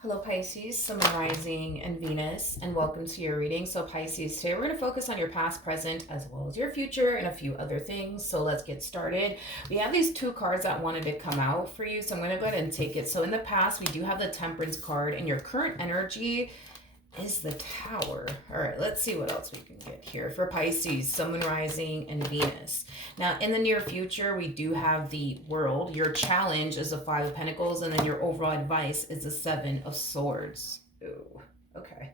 Hello Pisces, Sun, Rising, and Venus, and welcome to your reading. So Pisces, today we're going to focus on your past, present, as well as your future and a few other things. So let's get started. We have these two cards that wanted to come out for you, so I'm going to go ahead and take it. So in the past, we do have the Temperance card, and your current energy is the Tower. All right, let's see what else we can get here for Pisces, Sun, Rising, and Venus. Now, in the near future, we do have the World. Your challenge is the Five of Pentacles, and then your overall advice is the Seven of Swords. Ooh, okay.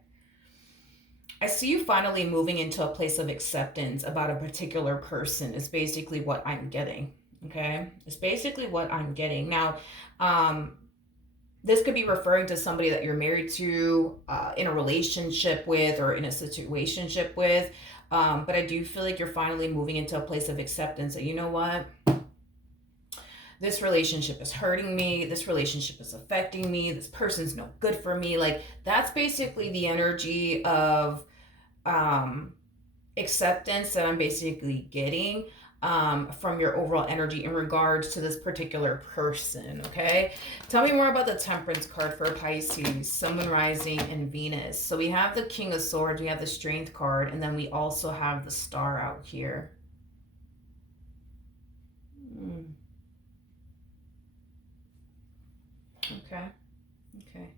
I see you finally moving into a place of acceptance about a particular person is basically what I'm getting. Okay? It's basically what I'm getting. Now, this could be referring to somebody that you're married to, in a relationship with, or in a situationship with. But I do feel like you're finally moving into a place of acceptance that, you know what? This relationship is hurting me. This relationship is affecting me. This person's no good for me. Like, that's basically the energy of acceptance that I'm basically getting from your overall energy in regards to this particular person. Okay, tell me more about the Temperance card for Pisces, Sun, Rising, and Venus. So we have the King of Swords, we have the Strength card, and then we also have the Star out here. Okay, okay.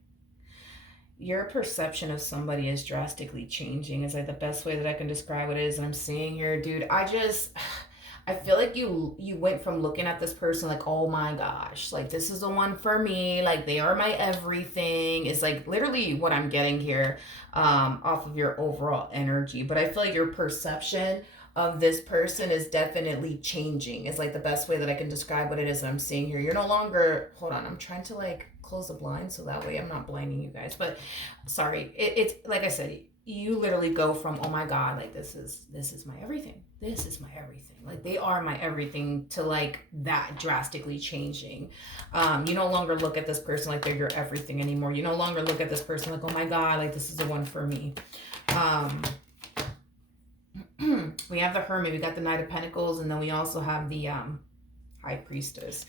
Your perception of somebody is drastically changing, is like the best way that I can describe it is. I'm seeing here, dude, I feel like you went from looking at this person like, oh my gosh, like this is the one for me, like they are my everything, is like literally what I'm getting here, off of your overall energy. But I feel like your perception of this person is definitely changing, is like the best way that I can describe what it is that I'm seeing here. You're no longer, hold on, I'm trying to like close the blind so that way I'm not blinding you guys. But sorry, it's like I said, you literally go from, oh my god, like this is my everything, this is my everything, like they are my everything, to like that drastically changing. You no longer look at this person like they're your everything anymore. You no longer look at this person like, oh my god, like this is the one for me. We have the Hermit, we got the Knight of Pentacles, and then we also have the High Priestess.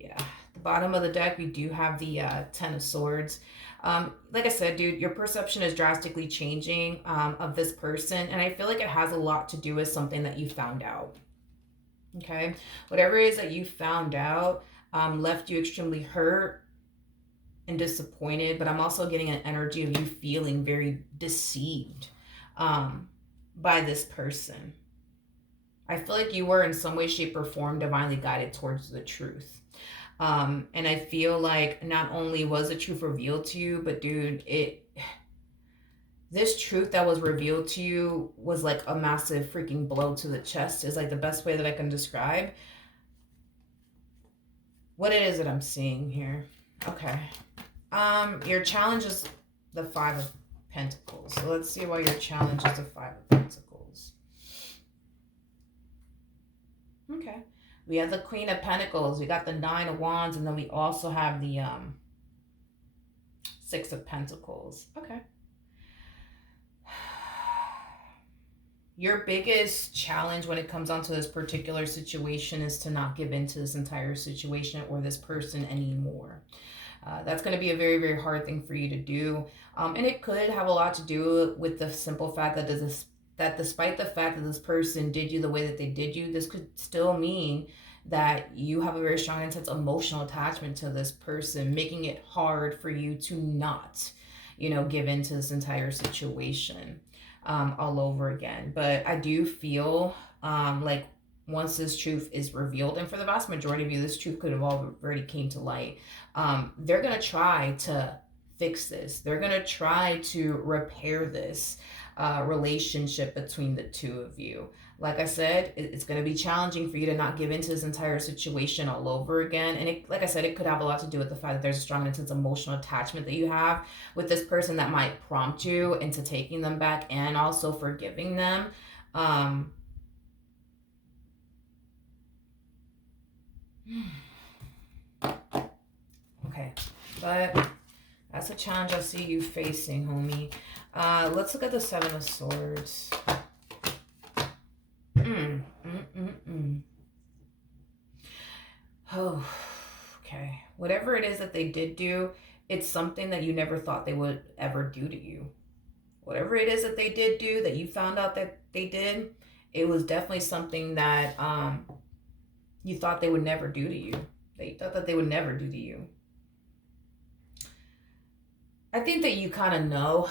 Yeah, the bottom of the deck, we do have the Ten of Swords. Like I said, dude, your perception is drastically changing of this person, and I feel like it has a lot to do with something that you found out. Okay, whatever it is that you found out left you extremely hurt and disappointed, but I'm also getting an energy of you feeling very deceived by this person. I feel like you were in some way, shape, or form divinely guided towards the truth. And I feel like not only was the truth revealed to you, but dude, this truth that was revealed to you was like a massive freaking blow to the chest, is like the best way that I can describe what it is that I'm seeing here. Okay. Your challenge is the Five of Pentacles. So let's see why your challenge is the Five of Pentacles. Okay. We have the Queen of Pentacles, we got the Nine of Wands, and then we also have the Six of Pentacles. Okay. Your biggest challenge when it comes onto this particular situation is to not give in to this entire situation or this person anymore. That's going to be a very, very hard thing for you to do. And it could have a lot to do with the simple fact that despite the fact that this person did you the way that they did you, this could still mean that you have a very strong, intense emotional attachment to this person, making it hard for you to not, give into this entire situation all over again. But I do feel like once this truth is revealed, and for the vast majority of you, this truth could have already came to light, they're going to try to fix this. They're going to try to repair this relationship between the two of you. Like I said, it's going to be challenging for you to not give into this entire situation all over again. And like I said, it could have a lot to do with the fact that there's a strong, intense emotional attachment that you have with this person that might prompt you into taking them back and also forgiving them. Okay, but that's a challenge I see you facing, homie. Let's look at the Seven of Swords. Oh, okay. Whatever it is that they did do, it's something that you never thought they would ever do to you. Whatever it is that they did do, that you found out that they did, it was definitely something that you thought they would never do to you. They thought that they would never do to you. I think that you kind of know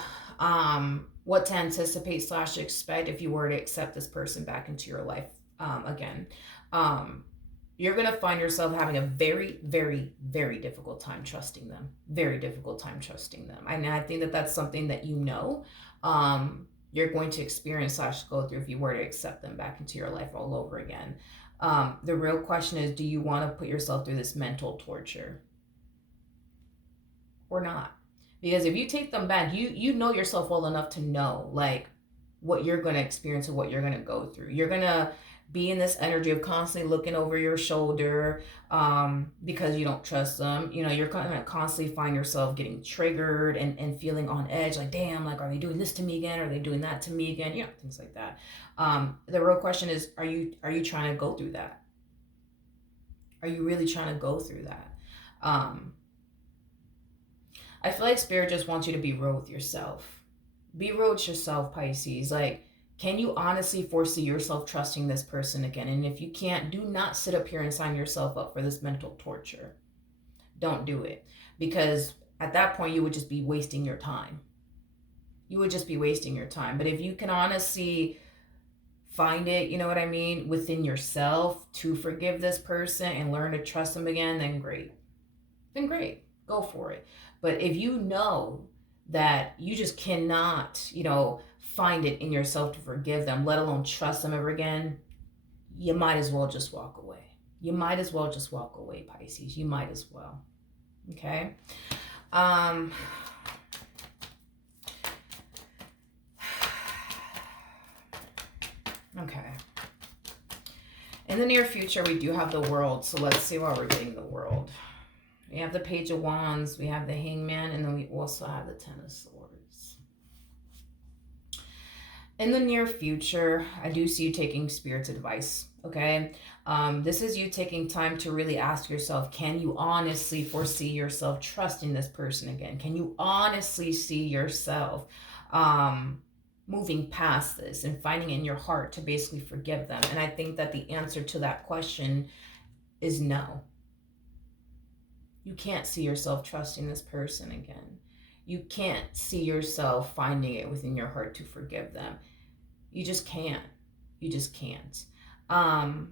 what to anticipate slash expect if you were to accept this person back into your life again. You're going to find yourself having a very, very, very difficult time trusting them. Very difficult time trusting them. And I think that that's something that you know you're going to experience slash go through if you were to accept them back into your life all over again. The real question is, do you want to put yourself through this mental torture or not? Because if you take them back, you know yourself well enough to know like what you're going to experience and what you're going to go through. You're going to be in this energy of constantly looking over your shoulder because you don't trust them. You know, you're going to constantly find yourself getting triggered and feeling on edge, like, damn, like, are they doing this to me again? Are they doing that to me again? You know, things like that. The real question is, are you trying to go through that? Are you really trying to go through that? I feel like Spirit just wants you to be real with yourself. Be real with yourself, Pisces. Like, can you honestly foresee yourself trusting this person again? And if you can't, do not sit up here and sign yourself up for this mental torture. Don't do it. Because at that point, you would just be wasting your time. You would just be wasting your time. But if you can honestly find it, you know what I mean, within yourself to forgive this person and learn to trust them again, then great. Then great. Go for it. But if you know that you just cannot, you know, find it in yourself to forgive them, let alone trust them ever again, you might as well just walk away. You might as well just walk away, Pisces. You might as well. Okay? Okay. In the near future, we do have the World. So let's see why we're getting the World. We have the Page of Wands, we have the Hangman, and then we also have the Ten of Swords. In the near future, I do see you taking Spirit's advice, okay? This is you taking time to really ask yourself, can you honestly foresee yourself trusting this person again? Can you honestly see yourself moving past this and finding in your heart to basically forgive them? And I think that the answer to that question is no. You can't see yourself trusting this person again. You can't see yourself finding it within your heart to forgive them. You just can't. You just can't. The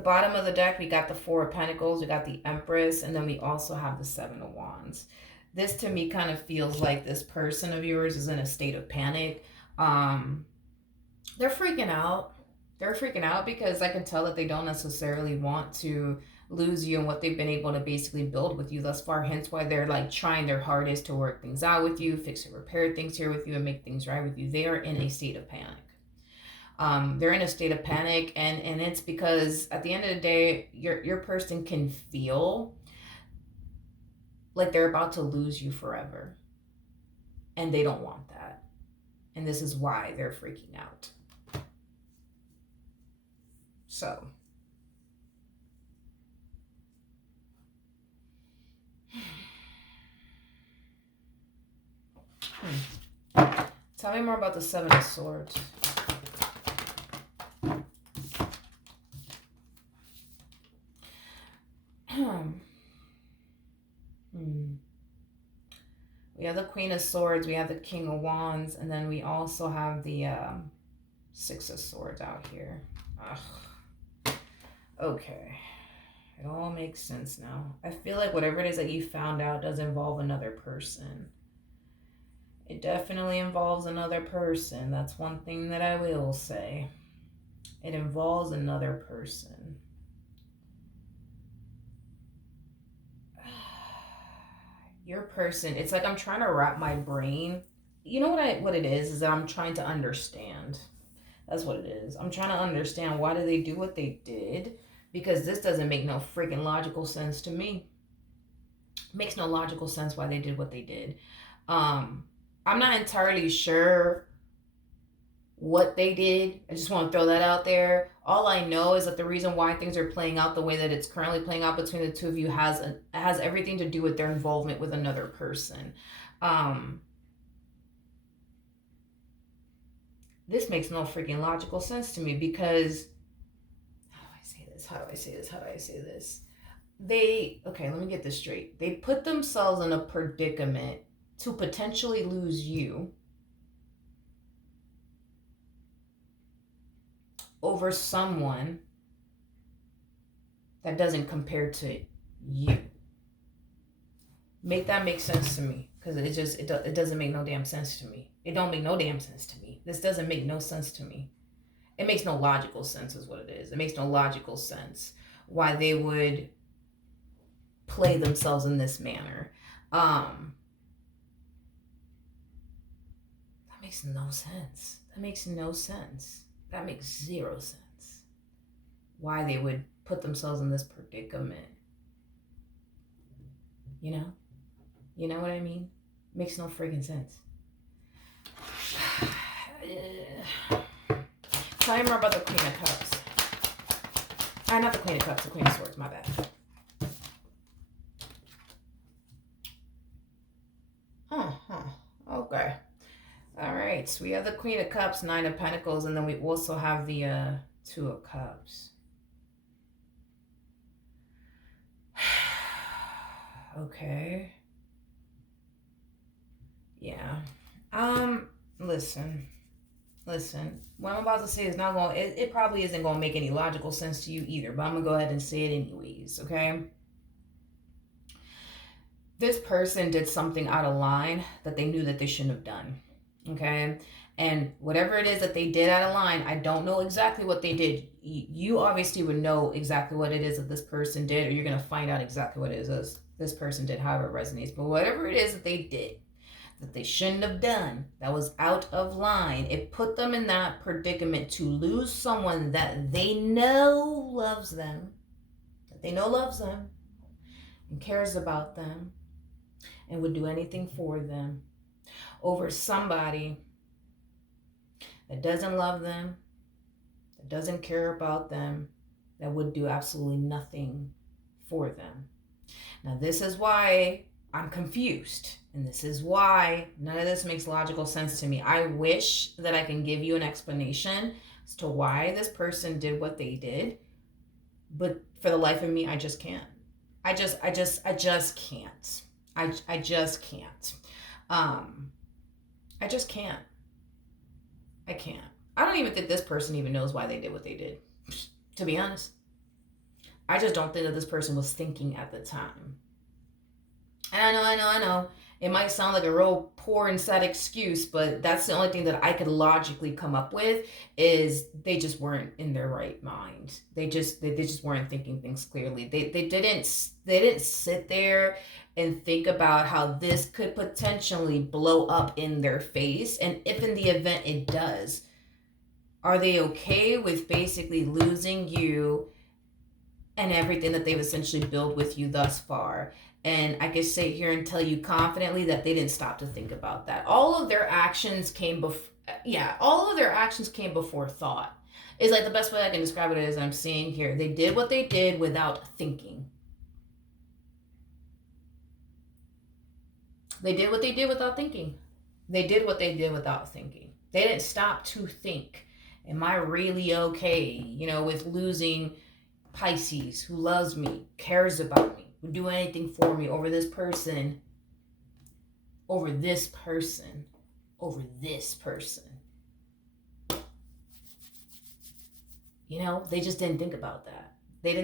bottom of the deck, we got the Four of Pentacles, we got the Empress, and then we also have the Seven of Wands. This to me kind of feels like this person of yours is in a state of panic. They're freaking out. They're freaking out because I can tell that they don't necessarily want to lose you and what they've been able to basically build with you thus far. Hence why they're like trying their hardest to work things out with you, fix and repair things here with you, and make things right with you. They are in a state of panic. They're in a state of panic, and it's because at the end of the day, your person can feel like they're about to lose you forever. And they don't want that. And this is why they're freaking out. So, tell me more about the Seven of Swords. We have the Queen of Swords, we have the King of Wands, and then we also have the Six of Swords out here. Ugh. Okay, it all makes sense now. I feel like whatever it is that you found out does involve another person. It definitely involves another person. That's one thing that I will say. It involves another person. Your person, it's like I'm trying to wrap my brain. You know what it is that I'm trying to understand. That's what it is. I'm trying to understand, why did they do what they did? Because this doesn't make no freaking logical sense to me. It makes no logical sense why they did what they did. I'm not entirely sure what they did. I just want to throw that out there. All I know is that the reason why things are playing out the way that it's currently playing out between the two of you has everything to do with their involvement with another person. This makes no freaking logical sense to me because how do I say this? How do I say this? How do I say this? Okay, let me get this straight. They put themselves in a predicament to potentially lose you over someone that doesn't compare to you. Make that make sense to me, because it doesn't make no damn sense to me. It don't make no damn sense to me. This doesn't make no sense to me. It makes no logical sense is what it is. It makes no logical sense why they would play themselves in this manner. That makes no sense. That makes no sense. That makes zero sense. Why they would put themselves in this predicament. You know? You know what I mean? Makes no friggin' sense. Tell me more about the Queen of Cups. Not the Queen of Cups, the Queen of Swords, my bad. Okay. All right, so we have the Queen of Cups, Nine of Pentacles, and then we also have the Two of Cups. Okay. Yeah. Listen. What I'm about to say is not going to, it probably isn't going to make any logical sense to you either, but I'm going to go ahead and say it anyways, okay? This person did something out of line that they knew that they shouldn't have done, okay? And whatever it is that they did out of line, I don't know exactly what they did. You obviously would know exactly what it is that this person did, or you're going to find out exactly what it is this person did, however it resonates. But whatever it is that they did, that they shouldn't have done, that was out of line, it put them in that predicament to lose someone that they know loves them, and cares about them, and would do anything for them, over somebody that doesn't love them, that doesn't care about them, that would do absolutely nothing for them. Now, this is why I'm confused, and this is why none of this makes logical sense to me. I wish that I can give you an explanation as to why this person did what they did, but for the life of me, I just can't. I just can't. I just can't. I just can't. I can't. I don't even think this person even knows why they did what they did, to be honest. I just don't think that this person was thinking at the time. And I know. It might sound like a real poor and sad excuse, but that's the only thing that I could logically come up with is they just weren't in their right mind. They just weren't thinking things clearly. They didn't sit there and think about how this could potentially blow up in their face. And if in the event it does, are they okay with basically losing you and everything that they've essentially built with you thus far? And I can sit here and tell you confidently that they didn't stop to think about that. All of their actions came before thought. Is like the best way I can describe it is I'm seeing here. They did what they did without thinking. They did what they did without thinking. They did what they did without thinking. They didn't stop to think, am I really okay, with losing Pisces, who loves me, cares about me, would do anything for me, over this person. They just didn't think about that. They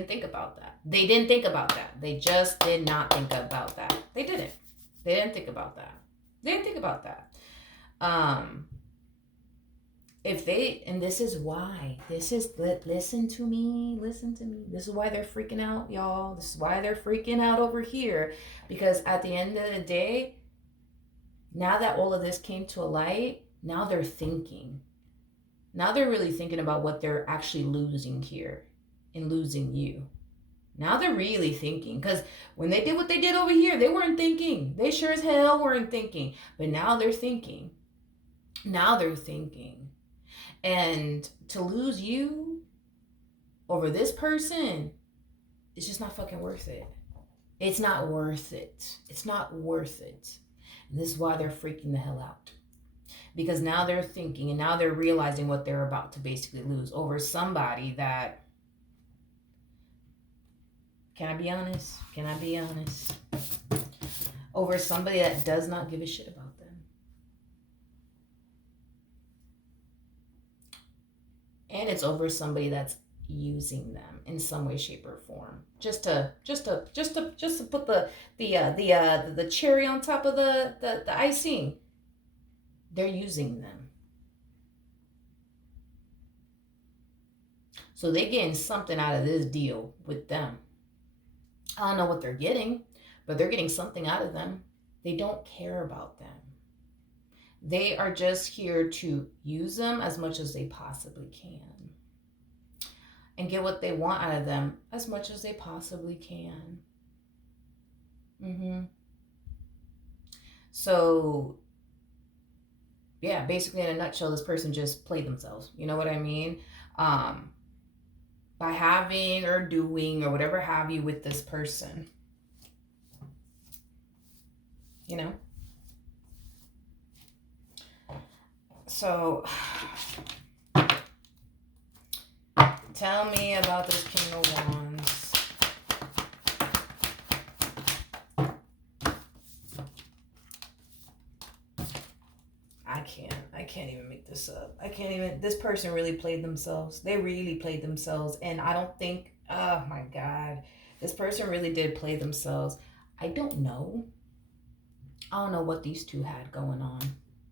just did not think about that. They didn't think about that. And this is why, listen to me. This is why they're freaking out, y'all. This is why they're freaking out over here. Because at the end of the day, now that all of this came to a light, now they're thinking. Now they're really thinking about what they're actually losing here in losing you. Now they're really thinking, because when they did what they did over here, they weren't thinking. They sure as hell weren't thinking. But now they're thinking. And to lose you over this person, it's just not fucking worth it. It's not worth it. It's not worth it. And this is why they're freaking the hell out. Because now they're thinking and now they're realizing what they're about to basically lose over somebody that, can I be honest? Can I be honest? Over somebody that does not give a shit about them. And it's over somebody that's using them in some way, shape, or form, just to put the cherry on top of the icing. They're using them, so they're getting something out of this deal with them. I don't know what they're getting, but they're getting something out of them. They don't care about them. They are just here to use them as much as they possibly can and get what they want out of them as much as they possibly can. So, yeah, basically in a nutshell, this person just played themselves. You know what I mean? By having or doing or whatever have you with this person. You know? So, tell me about this King of Wands. I can't even make this up. This person really played themselves. They really played themselves. And I don't think, oh my God, this person really did play themselves. I don't know what these two had going on.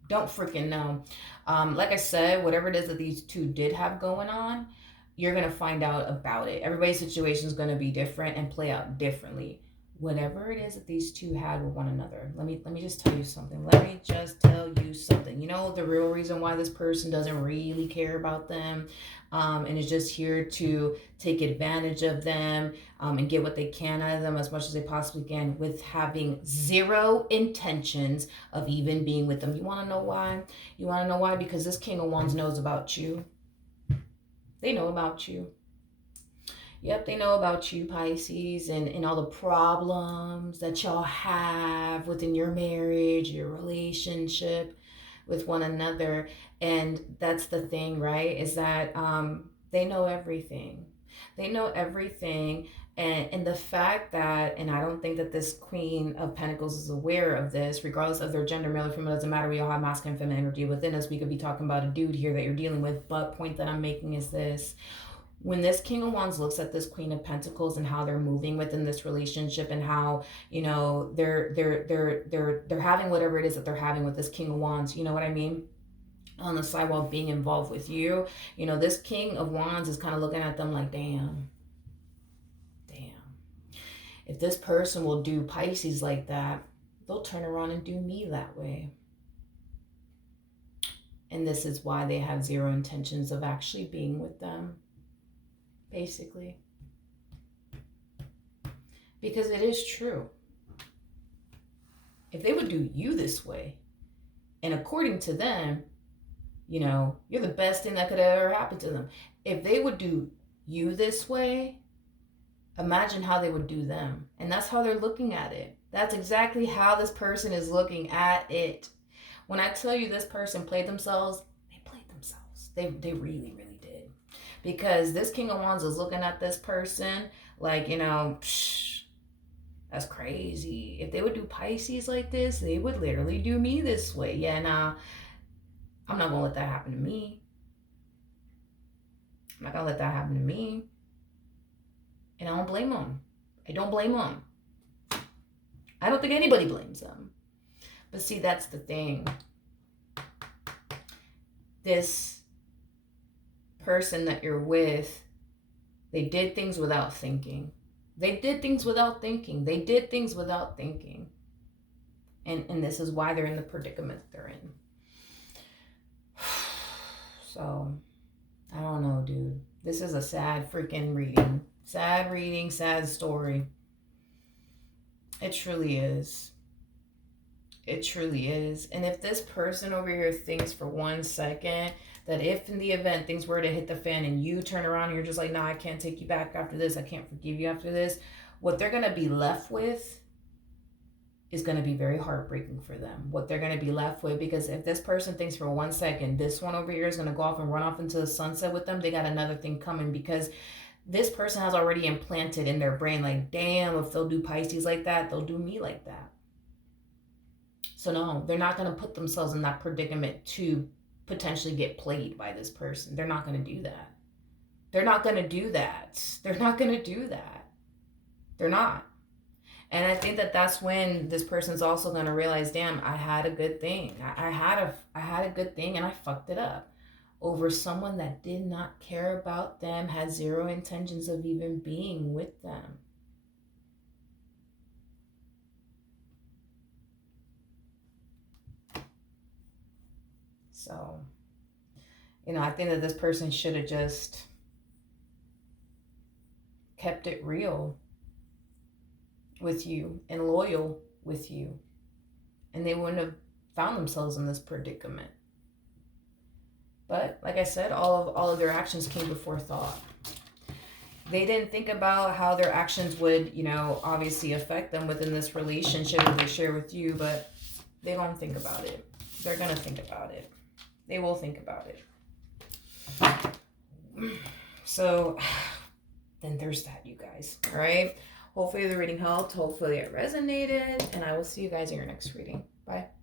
Don't freaking know. Like I said, whatever it is that these two did have going on, you're going to find out about it. Everybody's situation is going to be different and play out differently. Whatever it is that these two had with one another. Let me just tell you something. You know, the real reason why this person doesn't really care about them and is just here to take advantage of them and get what they can out of them as much as they possibly can, with having zero intentions of even being with them. You want to know why? Because this King of Wands knows about you. They know about you. Yep, they know about you, Pisces, and all the problems that y'all have within your marriage, your relationship with one another. And that's the thing, right? Is that they know everything. They know everything. And the fact that, and I don't think that this Queen of Pentacles is aware of this, regardless of their gender, male or female, doesn't matter. We all have masculine and feminine energy within us. We could be talking about a dude here that you're dealing with. But point that I'm making is this. When this King of Wands looks at this Queen of Pentacles and how they're moving within this relationship and how, you know, they're having whatever it is that they're having with this King of Wands, you know what I mean? On the side while being involved with you, you know, this King of Wands is kind of looking at them like, damn. If this person will do Pisces like that, they'll turn around and do me that way. And this is why they have zero intentions of actually being with them. Basically, because it is true. If they would do you this way, and according to them, you know, you're the best thing that could ever happen to them. If they would do you this way, imagine how they would do them. And that's how they're looking at it. That's exactly how this person is looking at it. When I tell you this person played themselves, they played themselves. They really, really did. Because this King of Wands is looking at this person like, you know, that's crazy. If they would do Pisces like this, they would literally do me this way. Yeah, nah, I'm not going to let that happen to me. I'm not going to let that happen to me. And I don't blame them. I don't blame them. I don't think anybody blames them. But see, that's the thing. This person that you're with, they did things without thinking. They did things without thinking. And this is why they're in the predicament they're in. So, I don't know, dude. This is a sad freaking reading. Sad reading, sad story. It truly is. It truly is. And if this person over here thinks for 1 second that if in the event things were to hit the fan and you turn around and you're just like, nah, I can't take you back after this, I can't forgive you after this, what they're going to be left with is going to be very heartbreaking for them. What they're going to be left with, because if this person thinks for 1 second this one over here is going to go off and run off into the sunset with them, they got another thing coming, because this person has already implanted in their brain, like, damn, if they'll do Pisces like that, they'll do me like that. So no, they're not going to put themselves in that predicament to potentially get played by this person. They're not going to do that. They're not going to do that. They're not going to do that. They're not. And I think that that's when this person's also going to realize, damn, I had a good thing. I had a good thing and I fucked it up over someone that did not care about them, had zero intentions of even being with them. So, I think that this person should have just kept it real with you and loyal with you, and they wouldn't have found themselves in this predicament. But like I said, all of their actions came before thought. They didn't think about how their actions would, obviously affect them within this relationship that they share with you, but they don't think about it. They're going to think about it. They will think about it. So then there's that, you guys. All right. Hopefully the reading helped. Hopefully it resonated. And I will see you guys in your next reading. Bye.